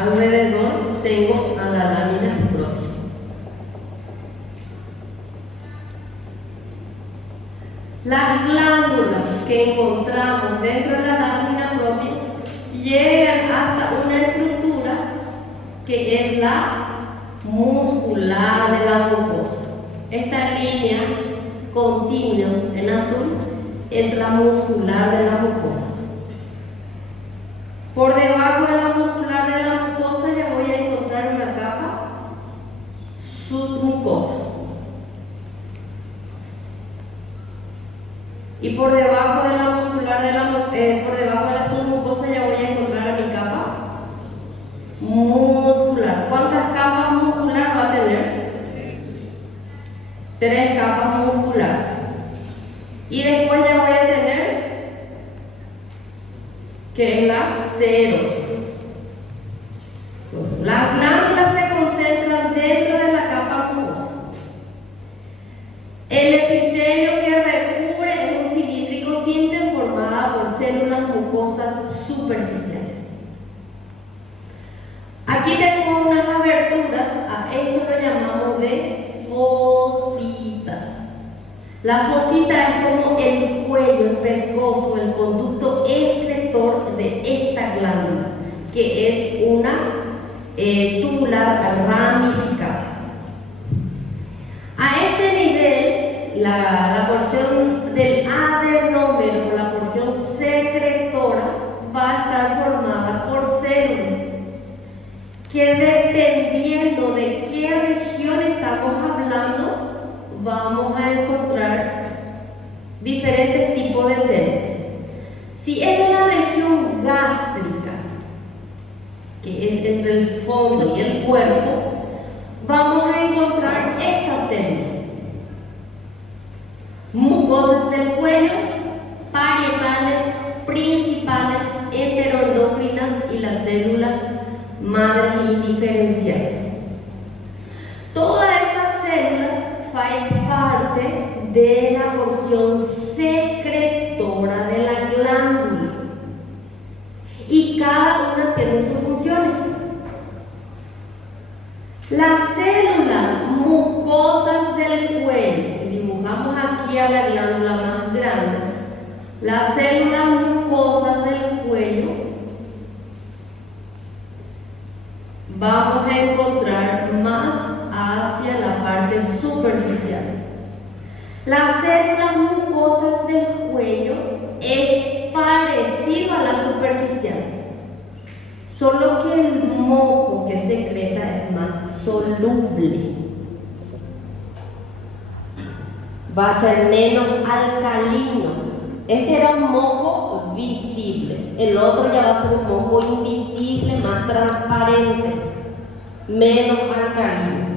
Alrededor tengo a la lámina propia. Las glándulas que encontramos dentro de la lámina propia llegan hasta una estructura que es la muscular de la mucosa. Esta línea continua en azul es la muscular de la mucosa. Por debajo de la muscular de la mucosa ya voy a encontrar una capa submucosa. Y por debajo de la muscular por debajo de la submucosa ya voy a encontrar mi capa muscular. ¿Cuántas capas muscular va a tener? 3 capas musculares. Y después ya voy a tener que es la serosa. Las glándulas se concentran dentro de la capa mucosa. El epitelio que recubre es un cilíndrico simple formada por células mucosas superficiales. Aquí tenemos unas aberturas, a esto lo llamamos de fositas. La fosita es como el cuello pescoso, el conducto excretor de esta glándula, que es una tubular ramificada. A este nivel, la porción del adenómero, la porción secretora, va a estar formada por células que, dependiendo de qué región estamos hablando, vamos a encontrar diferentes tipos de células. Si es de la región gástrica, que es entre el fondo y el cuerpo, vamos a encontrar estas células: mucosas del cuello, parietales, principales, enteroendocrinas y las células madres indiferenciales. Todas esas células hacen parte de la porción secretora de la glándula y cada una tiene sus funciones. Las células mucosas del cuello, si dibujamos aquí a la glándula más grande, las células mucosas del cuello, vamos a encontrar más hacia la parte superficial. Las células mucosas del cuello es parecido a las superficiales, solo que el moco que secreta es más soluble, va a ser menos alcalino. Este era un moco visible, el otro ya va a ser un moco invisible, más transparente, menos alcalino.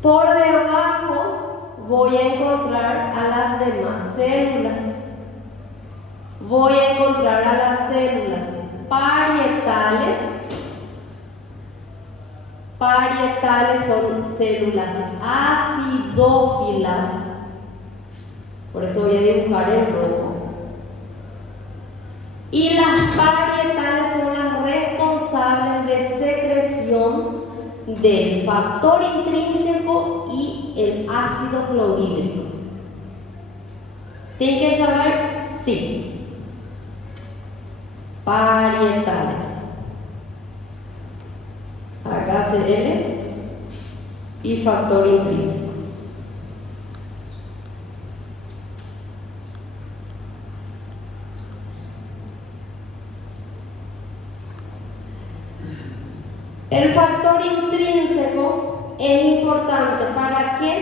Por debajo voy a encontrar a las demás células. Voy a encontrar a las células parietales. Parietales son células acidófilas, por eso voy a dibujar en rojo. Y las parietales son las responsables de secreción del factor intrínseco y el ácido clorhídrico. ¿Tienen que saber? Sí. Parietales. Acá ACL y factor intrínseco. El factor intrínseco es importante. ¿Para qué?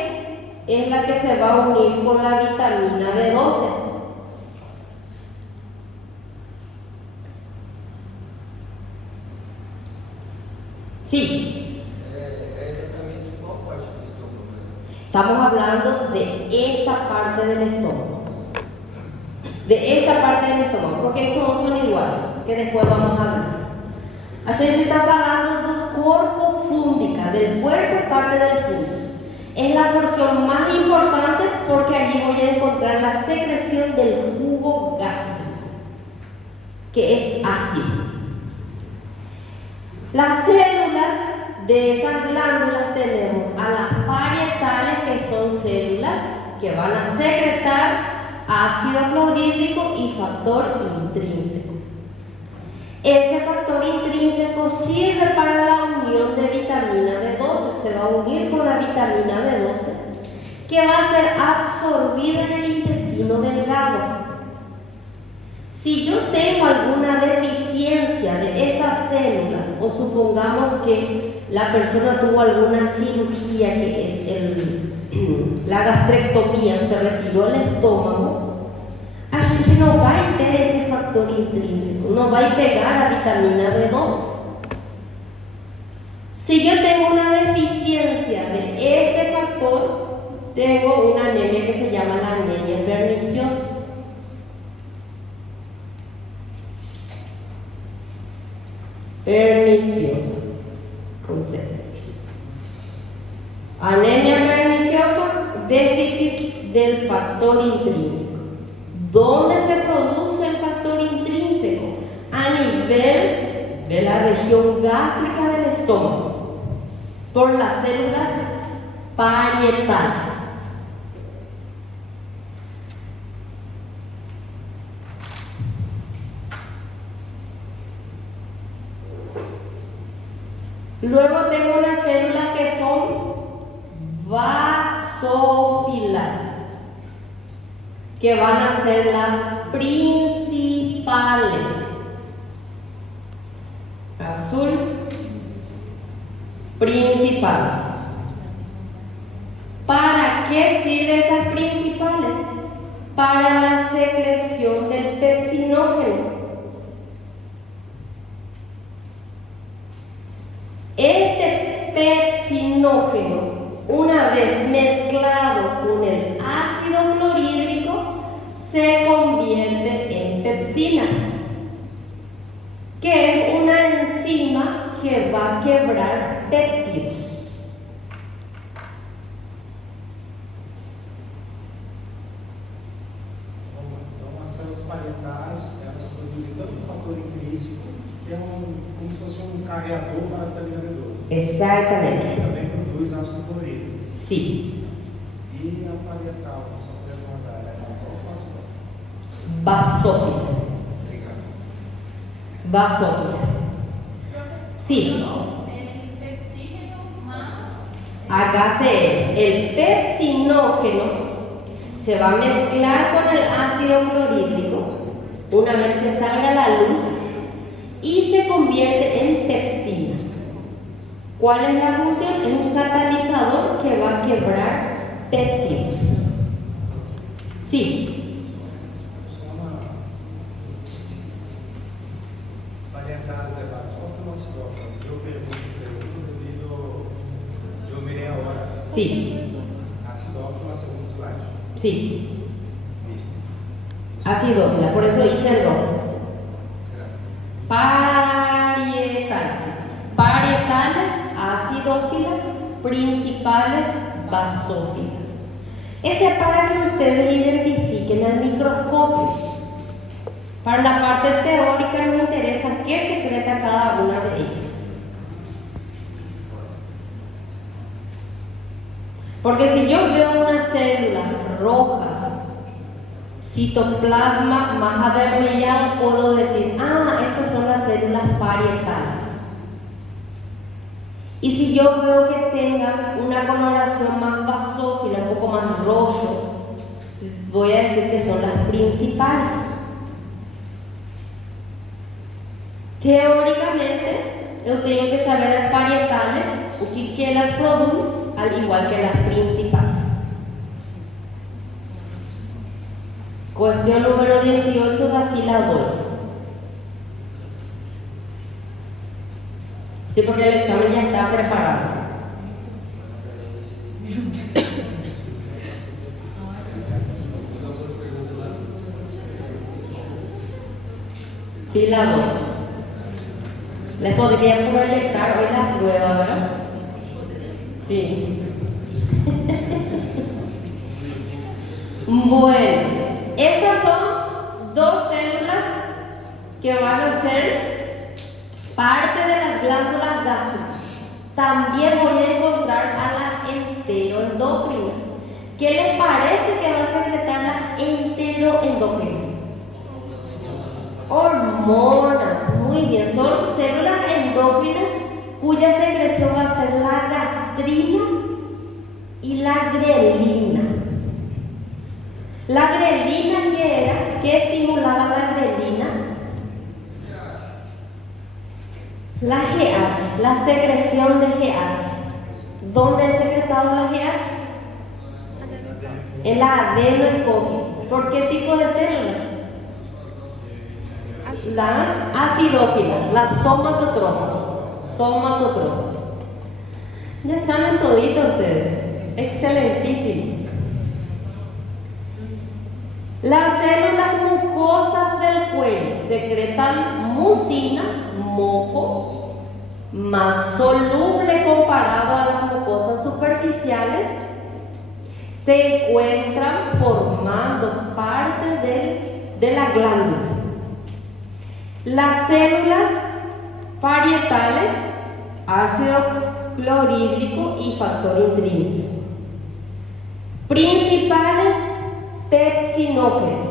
Es la que se va a unir con la vitamina B12. Sí. Exactamente qual parte do estômago? Estamos hablando de esta parte del estómago. De esta parte del estómago, porque todos son iguales, que después vamos a hablar. A gente está hablando del cuerpo fúndica, del cuerpo y parte del fundus. Es la porción más importante porque allí voy a encontrar la secreción del jugo gástrico, que es ácido. Las células de esas glándulas tenemos a las parietales, que son células que van a secretar ácido clorhídrico y factor intrínseco. Ese factor intrínseco sirve para la unión de vitamina B12, se va a unir con la vitamina B12, que va a ser absorbida en el intestino delgado. Si yo tengo alguna deficiencia de esas células, o supongamos que la persona tuvo alguna cirugía que es la gastrectomía, se retiró el estómago, así no va a tener ese factor intrínseco, no va a pegar la vitamina B12. Si yo tengo una deficiencia de este factor, tengo una anemia que se llama la anemia perniciosa. Perniciosa, con C. Anemia perniciosa, déficit del factor intrínseco. ¿Dónde se produce el factor intrínseco? A nivel de la región gástrica del estómago, por las células parietales. Luego tengo unas células que son basófilas, que van a ser las principales. Azul, principales. ¿Para qué sirven esas principales? Para la secreción del pepsinógeno. Este pepsinógeno, una vez mezclado con el ácido clorhídrico, se convierte en pepsina, que es una enzima que va a quebrar péptidos. Então, as células parietais, elas produzem tanto o fator intrínseco, que é como se fosse carreador para a vitamina B12. Exactamente. E também produz ácido clorídrico. Sí. E a parietal, só para mandar, é basófila. Basófila. Obrigado. Basófila. Sí. El pepsígeno más. HCl. El pepsinógeno se va a mezclar con el ácido clorhídrico una vez que salga a la luz y se convierte en pepsina. ¿Cuál es la función? Es un catalizador que va a quebrar péptidos. Sí. Só uma. Parietais é basófila ou acidófila? Eu pergunto devido. Eu mirei a hora. Sí. Acidófila, segundo slide. Sí. Listo. Acidófila, por eso hice el rojo. Gracias. Parietales. Parietales, acidófilas, principales, basófilas. Ese es para que ustedes identifiquen al microscopio. Para la parte teórica nos interesa qué secreta cada una de ellas. Porque si yo veo unas células rojas, citoplasma más avermellado, puedo decir, estas son las células parietales. Y si yo veo que tengan una coloración más basófila, un poco más rojo, voy a decir que son las principales. Teóricamente, yo tengo que saber las parietales, que las produce, al igual que las principales. Cuestión número 18 de la fila 2. Sí, porque el examen ya está preparado. Fila 2. Les podría proyectar hoy la prueba, ¿verdad? Sí. Bueno, estas son dos células que van a ser parte de las glándulas gástricas, también voy a encontrar a las enteroendocrinas. ¿Qué les parece que va a secretar las enteroendocrinas? Hormonas, muy bien, son células endócrinas cuya secreción va a ser la gastrina y la grelina. La grelina, ¿qué era? ¿Qué estimulaba la grelina? La GH, la secreción de GH. ¿Dónde es secretado la GH? En la adenohipófisis. ¿Por qué tipo de células? Las acidófilas, las somatotropas. Ya saben todito ustedes. Excelentísimos. Las células mucosas del cuello secretan mucina, moco, más soluble comparado a las mucosas superficiales. Se encuentran formando parte de la glándula. Las células parietales, ácido clorhídrico y factor intrínseco. Principales pepsinógenos,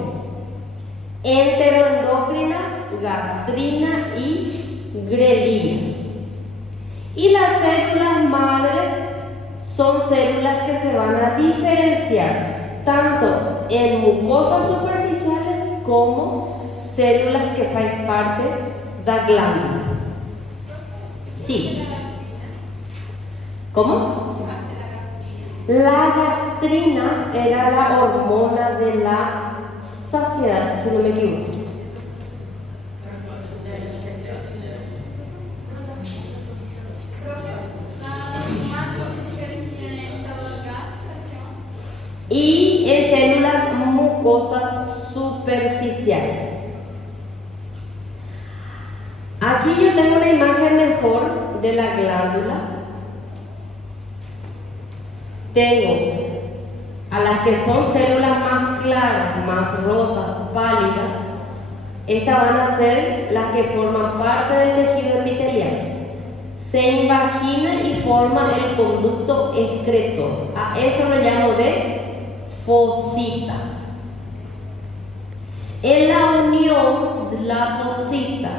enteroendocrinas, gastrina y grelina. Y las células madres son células que se van a diferenciar tanto en mucosas superficiales como células que hacen parte de la glándula. Sí. ¿Cómo? La gastrina era la hormona de la saciedad, si no me equivoco. Y en células mucosas superficiales. Aquí yo tengo una imagen mejor de la glándula. Tengo a las que son células más claras, más rosas, pálidas. Estas van a ser las que forman parte del tejido epitelial. Se invagina y forma el conducto excretor. A eso lo llamo de fosita. En la unión de la fosita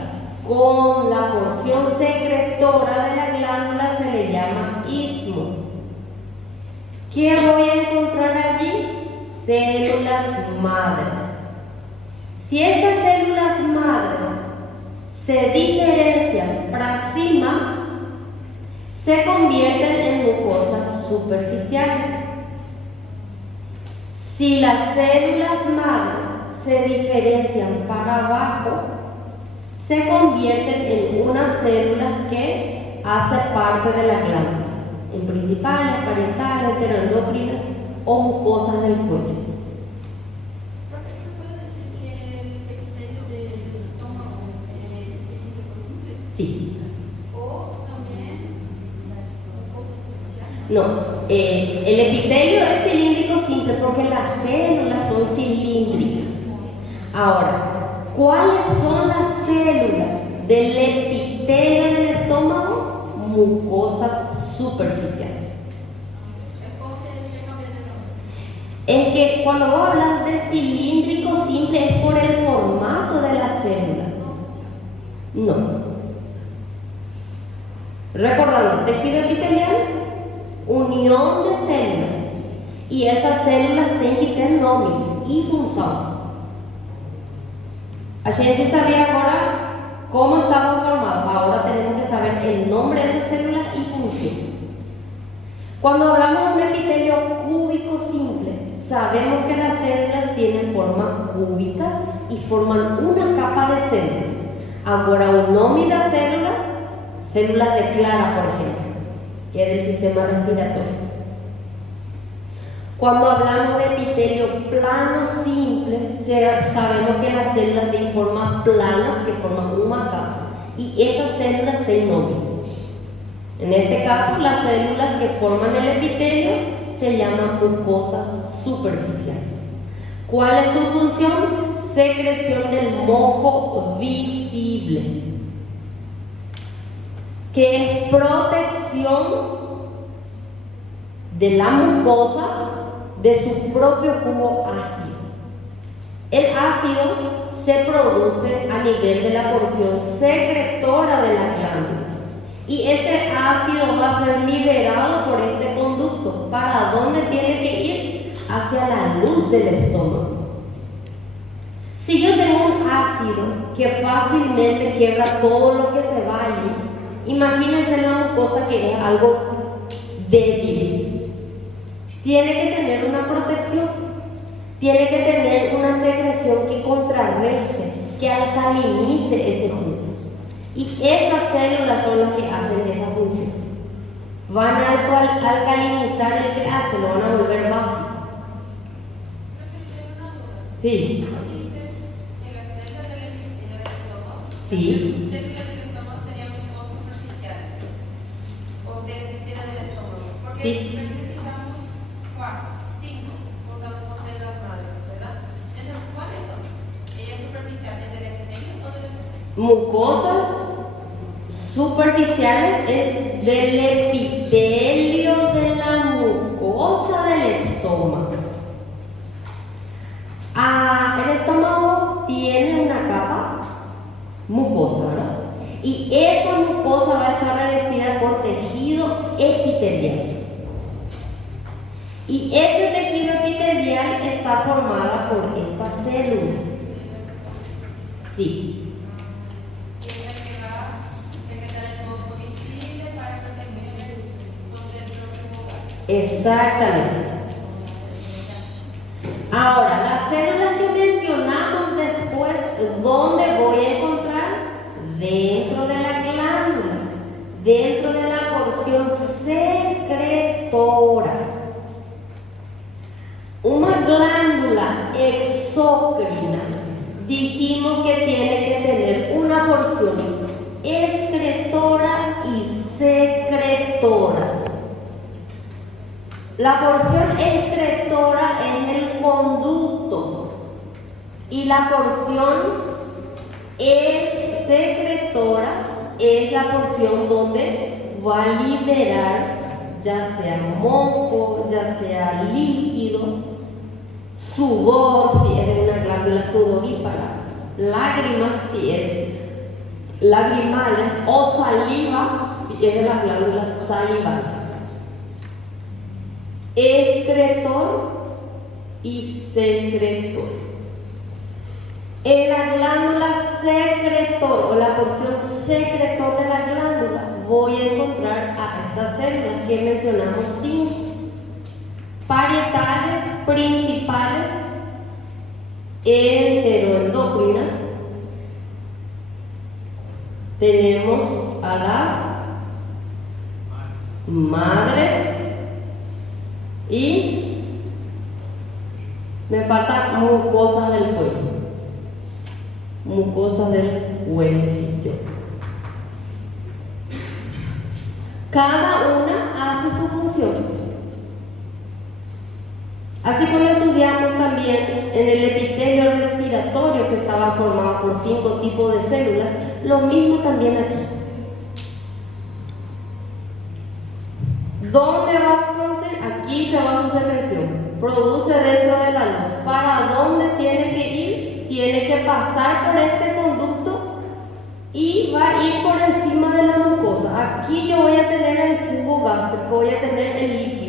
con la porción secretora de la glándula se le llama istmo. ¿Qué voy a encontrar allí? Células madres. Si estas células madres se diferencian para cima, se convierten en mucosas superficiales. Si las células madres se diferencian para abajo, se convierten en unas células que hacen parte de la glándula, en principales, parietales, enteroendocrinas o mucosas del cuello. Profesor, ¿puedo decir que el epitelio del estómago es cilíndrico simple? Sí. O también mucosa superficial. No, el epitelio es cilíndrico simple porque las células son cilíndricas. Ahora, ¿cuáles son las células del epitelio del estómago? Mucosas superficiales. ¿Cómo se cambia de nombre? Es que cuando vos hablas de cilíndrico simple es por el formato de la célula. No funciona. No. Recordando, tejido epitelial, unión de células. Y esas células tienen que tener nombre y función. A gente sabía ahora cómo estaban formados. Ahora tenemos que saber el nombre de esas células y función. Cuando hablamos de un epitelio cúbico simple, sabemos que las células tienen formas cúbicas y forman una capa de células. Ahora, un nombre de la célula, células de Clara, por ejemplo, que es del sistema respiratorio. Cuando hablamos de epitelio plano simple, sabemos que las células tienen formas planas que forman una capa y esas células se nombran. En este caso, las células que forman el epitelio se llaman mucosas superficiales. ¿Cuál es su función? Secreción del moco visible. que es protección de la mucosa de su propio cubo ácido. El ácido se produce a nivel de la porción secretora de la glándula y ese ácido va a ser liberado por este conducto. ¿Para dónde tiene que ir? Hacia la luz del estómago. Si yo tengo un ácido que fácilmente quiebra todo lo que se va allí, imagínense la mucosa que es algo débil. Tiene que tener una protección, tiene que tener una secreción que contrarreste, que alcalinice ese jugo. Y esas células son las que hacen esa función. Van a alcalinizar el pH, lo van a volver básico. Sí. Sí. Células del estómago serían mucosas superficiales o de la epitela del estómago. Porque Sí. necesitamos 5 por células madres, ¿verdad? Entonces, ¿cuáles son? ¿Ellas superficiales del epitelio o del estómago? Mucosas superficiales es del epitelio de la mucosa del estómago. El estómago tiene una capa mucosa, ¿verdad? Y esa mucosa va a estar revestida por tejido epitelial. Y ese tejido epitelial está formado por estas células. Sí. Y es la que va a secretar el moco visible para proteger contra el propio gas. Exactamente. Ahora, las células que mencionamos después, ¿dónde voy a encontrar? Dentro de la glándula, dentro de la porción secretora. Una glándula exócrina, dijimos que tiene que tener una porción excretora y secretora. La porción excretora es el conducto y la porción secretora es la porción donde va a liberar ya sea moco, ya sea líquido, sudor si es de una glándula sudorípara, lágrimas si es lagrimales o saliva si es de las glándulas salivales. Excretor y secretor. En la glándula secretor o la porción secretor de la glándula voy a encontrar a estas células que mencionamos 5. Parietales, principales, enteroendocrinas. Tenemos a las madres y me falta mucosas del cuello. Mucosas del cuello. Cada una hace su función. Así como estudiamos también en el epitelio respiratorio que estaba formado por 5 tipos de células, lo mismo también aquí. ¿Dónde va a producir? Aquí se va a su secreción. Produce dentro de la luz. ¿Para dónde tiene que ir? Tiene que pasar por este conducto y va a ir por encima de la mucosa. Aquí yo voy a tener el jugo gástrico, voy a tener el líquido.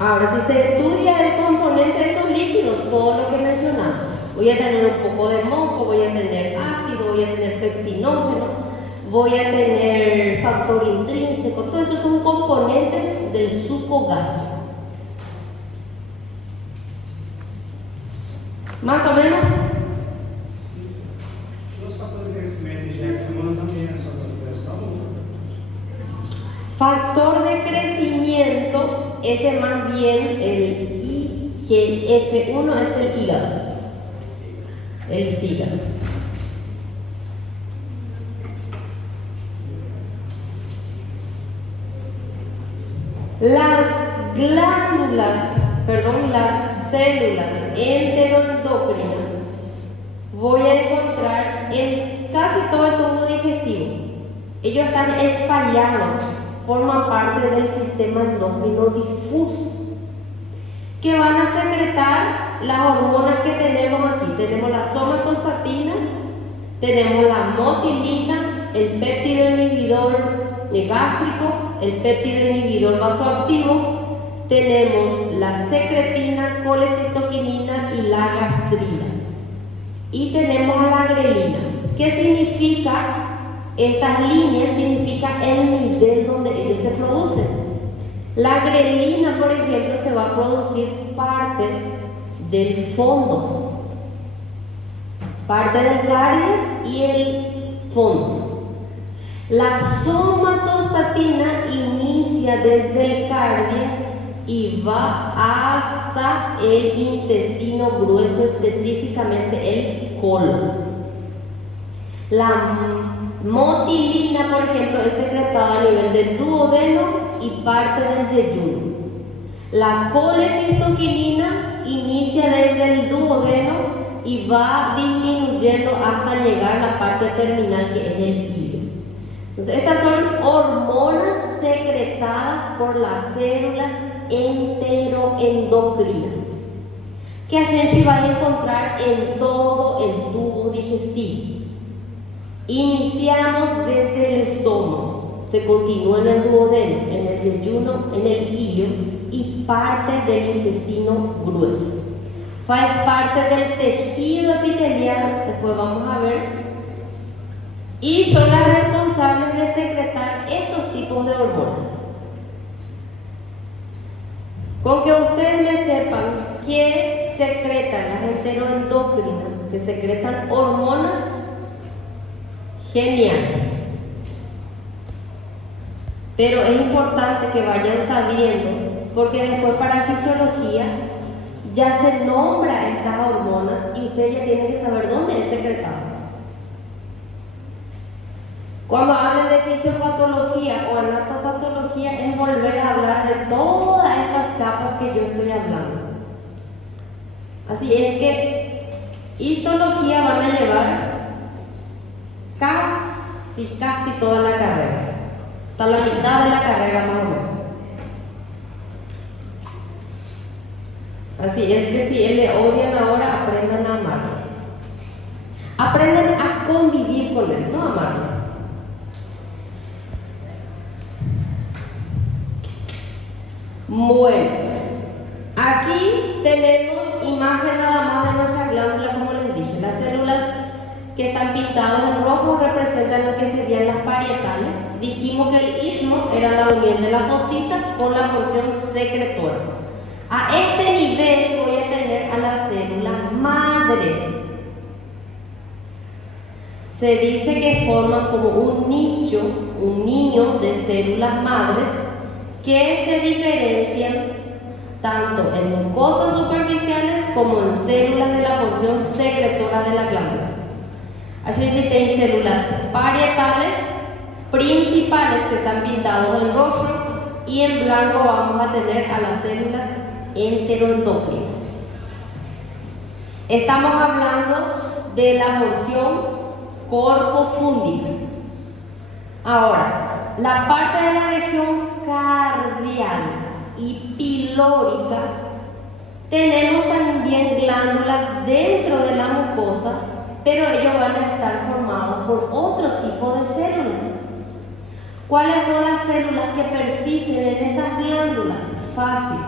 Ahora, si se estudia el componente de esos líquidos, todo lo que mencionamos, voy a tener un poco de moco, voy a tener ácido, voy a tener pepsinógeno, voy a tener factor intrínseco, todo eso son componentes del suco gástrico. ¿Más o menos? Sí, sí. Los fatores de crecimiento y ya hormona también son factores. Factor de crecimiento, ese más bien el IGF-1 es el hígado. El hígado. Las células enteroendocrinas voy a encontrar en casi todo el tubo digestivo. Ellos están espallados, forman parte del sistema endocrino difuso, que van a secretar las hormonas que tenemos aquí. Tenemos la somatostatina, tenemos la motilina, el péptido inhibidor gástrico, el péptido inhibidor vasoactivo, tenemos la secretina, colecistoquinina y la gastrina. Y tenemos la grelina. ¿Qué significa? Estas líneas significa el nivel donde ellos se producen. La grelina, por ejemplo, se va a producir parte del fondo, parte del caries y el fondo. La somatostatina inicia desde el caries y va hasta el intestino grueso, específicamente el colon. La motilina, por ejemplo, es secretada a nivel del duodeno y parte del yeyuno. La colecistoquinina inicia desde el duodeno y va disminuyendo hasta llegar a la parte terminal, que es el hígado. Entonces, estas son hormonas secretadas por las células enteroendocrinas, que Ashensi va a encontrar en todo el tubo digestivo. Iniciamos desde el estómago, se continúa en el duodeno, en el yeyuno, en el hígado y parte del intestino grueso. Es parte del tejido epitelial, después vamos a ver, y son las responsables de secretar estos tipos de hormonas. Con que ustedes me sepan que secretan las enteroendocrinas, que secretan hormonas, genial. Pero es importante que vayan sabiendo, porque después para fisiología ya se nombra estas hormonas y ustedes ya tienen que saber dónde es secretado. Cuando hablen de fisiopatología o anatopatología es volver a hablar de todas estas capas que yo estoy hablando. Así es que histología van a llevar casi toda la carrera, hasta la mitad de la carrera más o menos. Así es que si le odian ahora, aprendan a amarlo. Aprendan a convivir con él, no amarlo. Bueno, aquí tenemos imagen nada más de nuestra glándula, como les dije. Las células que están pintadas en rojo representan lo que serían las parietales. Dijimos que el istmo era la unión de las cositas con la porción secretora. A este nivel voy a tener a las células madres. Se dice que forman como un niño de células madres que se diferencian tanto en mucosas superficiales como en células de la porción secretora de la glándula. Así es que hay células parietales principales que están pintados en rojo y en blanco vamos a tener a las células enteroendocrinas. Estamos hablando de la porción corpofúndica. Ahora, la parte de la región cardial y pilórica, tenemos también glándulas dentro de la mucosa, pero ellos van a estar formados por otro tipo de células. ¿Cuáles son las células que persisten en esas glándulas? Fácil.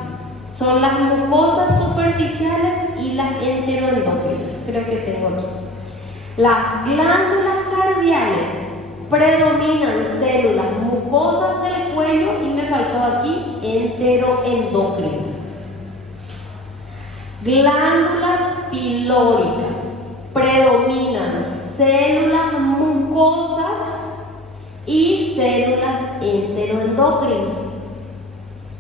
Son las mucosas superficiales y las enteroendocrinas. Creo que tengo aquí. Las glándulas cardiales predominan células mucosas del cuello y me faltó aquí enteroendocrinas. Glándulas pilóricas predominan células mucosas y células enteroendocrinas.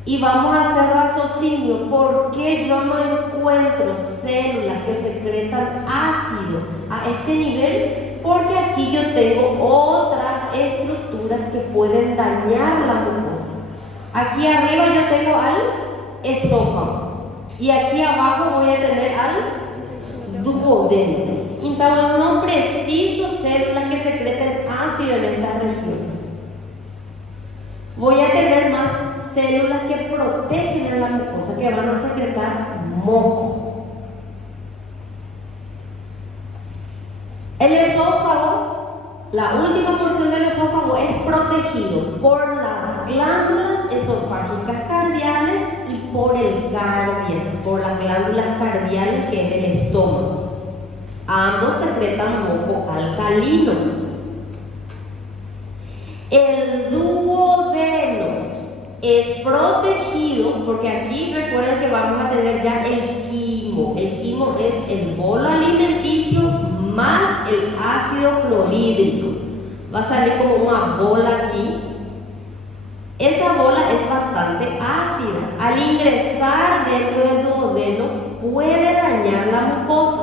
Y vamos a hacer raciocinio. ¿Por qué yo no encuentro células que secretan ácido a este nivel? Porque aquí yo tengo otras estructuras que pueden dañar la mucosa. Aquí arriba yo tengo al esófago y aquí abajo voy a tener al duodeno. Entonces no preciso células que secreten ácido en estas regiones. Voy a tener más células que protegen a la mucosa, que van a secretar moco. El esófago, la última porción del esófago, es protegido por las glándulas esofágicas cardiales y por el cardias, por las glándulas cardiales que es el estómago. Ambos secretan moco alcalino. El duodeno es protegido porque aquí recuerden que vamos a tener ya el quimo. El quimo es el bolo alimenticio más el ácido clorhídrico. Va a salir como una bola aquí. Esa bola es bastante ácida. Al ingresar dentro del duodeno puede dañar la mucosa.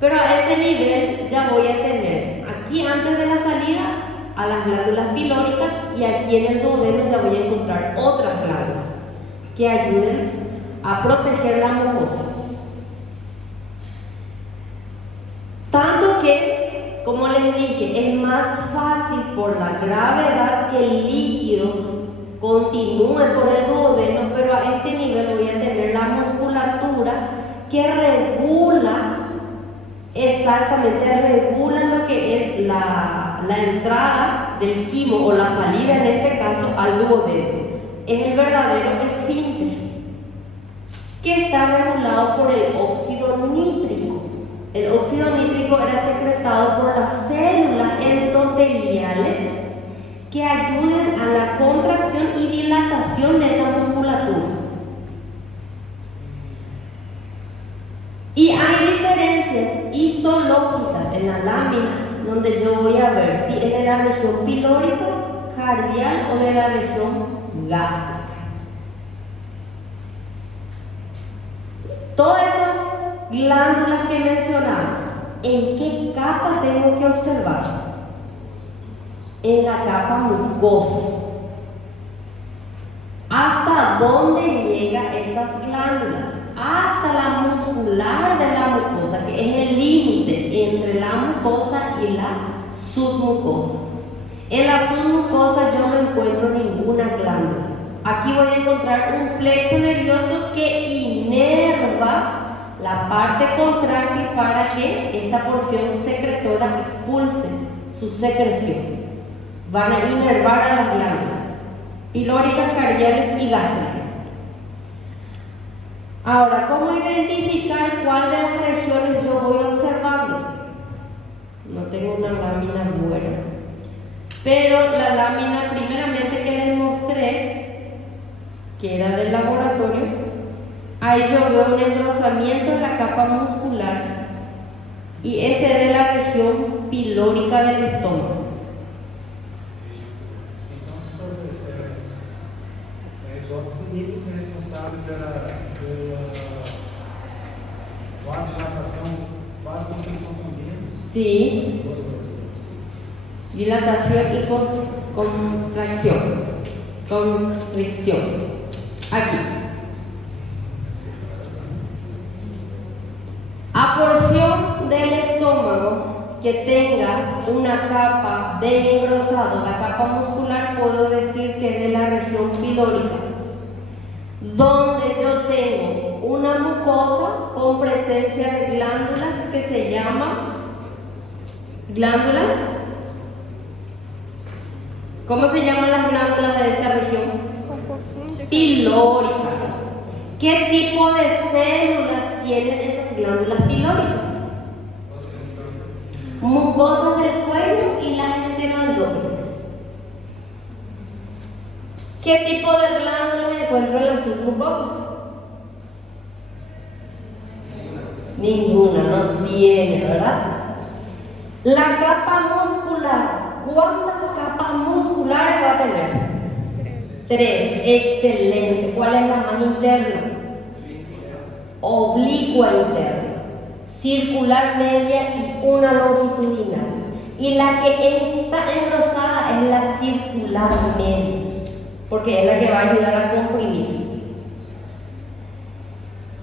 Pero a ese nivel ya voy a tener aquí antes de la salida a las glándulas pilóricas y aquí en el duodeno ya voy a encontrar otras glándulas que ayuden a proteger la mucosa. Tanto que, como les dije, es más fácil por la gravedad que el líquido continúe por el duodeno, pero a este nivel voy a tener la musculatura que regula, exactamente regula lo que es la entrada del quimo o la salida en este caso al duodeno. Es el verdadero esfínter que está regulado por el óxido nítrico. El óxido nítrico era secretado por las células endoteliales que ayuden a la contracción y dilatación de esa musculatura. Y hay diferencias histológicas en la lámina, donde yo voy a ver si es de la región pilórica, cardial o de la región gástrica. Todas esas glándulas que mencionamos, ¿en qué capa tengo que observar? En la capa mucosa. ¿Hasta dónde llega esas glándulas? Hasta la muscular de la mucosa, que es el límite entre la mucosa y la submucosa. En la submucosa yo no encuentro ninguna glándula. Aquí voy a encontrar un plexo nervioso que inerva la parte contráctil para que esta porción secretora expulse su secreción. Van a inervar a las glándulas pilóricas, cardiales y gástricas. Ahora, ¿cómo identificar cuál de las regiones yo voy observando? No tengo una lámina buena, pero la lámina primeramente que les mostré, que era del laboratorio, ahí yo veo un engrosamiento en la capa muscular y ese es de la región pilórica del estómago. O óxido nítrico é responsável pela vasodilatação, vasoconstrição também. Sí, dilatación y constricción. Aquí. A porción del estómago que tenga una capa de engrosado, la capa muscular, puedo decir que es de la región pilórica, donde yo tengo una mucosa con presencia de glándulas que se llaman glándulas. ¿Cómo se llaman las glándulas de esta región? Pilóricas. ¿Qué tipo de células tienen esas glándulas pilóricas? Mucosas del cuello y las enteroendócrinas. ¿Qué tipo de glándulas encuentro en la submucosa? Ninguna, no tiene, ¿verdad? La capa muscular, ¿cuántas capas musculares va a tener? 3, excelente. ¿Cuál es la más interna? Oblicua interna, circular media y una longitudinal. Y la que está engrosada es la circular media, porque es la que va a ayudar a comprimir.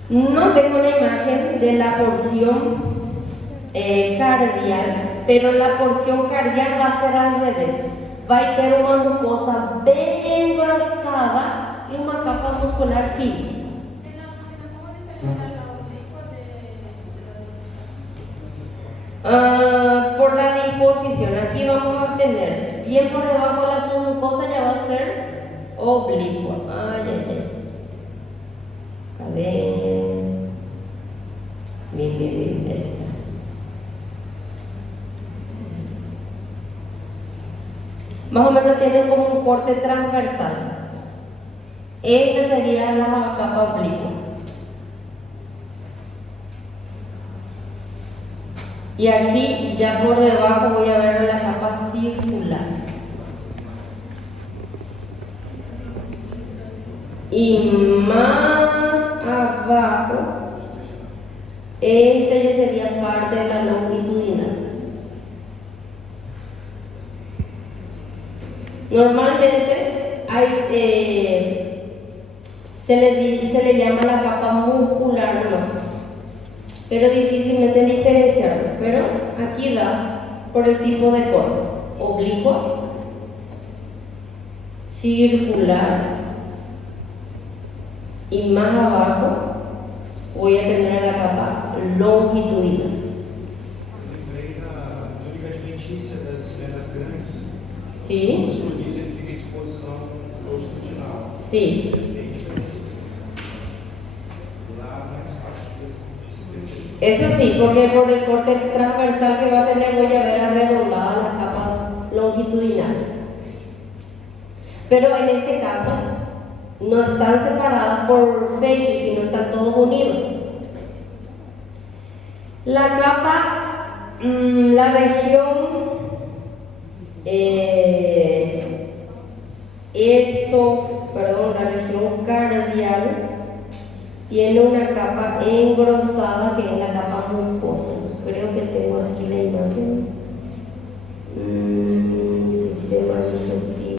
No tengo una imagen de la porción cardial, pero la porción cardial va a ser al revés. Va a tener una mucosa bien engrosada y una capa muscular fina. En la nómina, ¿cómo diferenciar la oblicua de Por la disposición, aquí vamos a tener bien por debajo de la submucosa, ya va a ser oblicua. Ay, ay, ay. A ver. Bien, esta. Más o menos tiene como un corte transversal. Esta sería la capa oblicua. Y aquí ya por debajo voy a ver la capa circular. Y más abajo, esta ya sería parte de la longitudinal. Normalmente se le llama la capa muscular más, pero difícilmente diferenciarlo. Pero aquí da por el tipo de corte: oblicua, circular, y más abajo voy a tener la capa longitudinal. Lembrei da túnica alimentícia das venas grandes. O ¿Sí? músculo liso ele fica em disposição longitudinal. Sí. Bem diferente disso. Lá mais fácil de se perceber. Eso sí, porque por el corte transversal que va a tener voy a ver arredondadas las capas longitudinales. Pero en este caso no están separadas por facies, sino están todos unidos. La capa, la región la región cardial tiene una capa engrosada que es la capa mucosa. Creo que tengo aquí la imagen. Sistema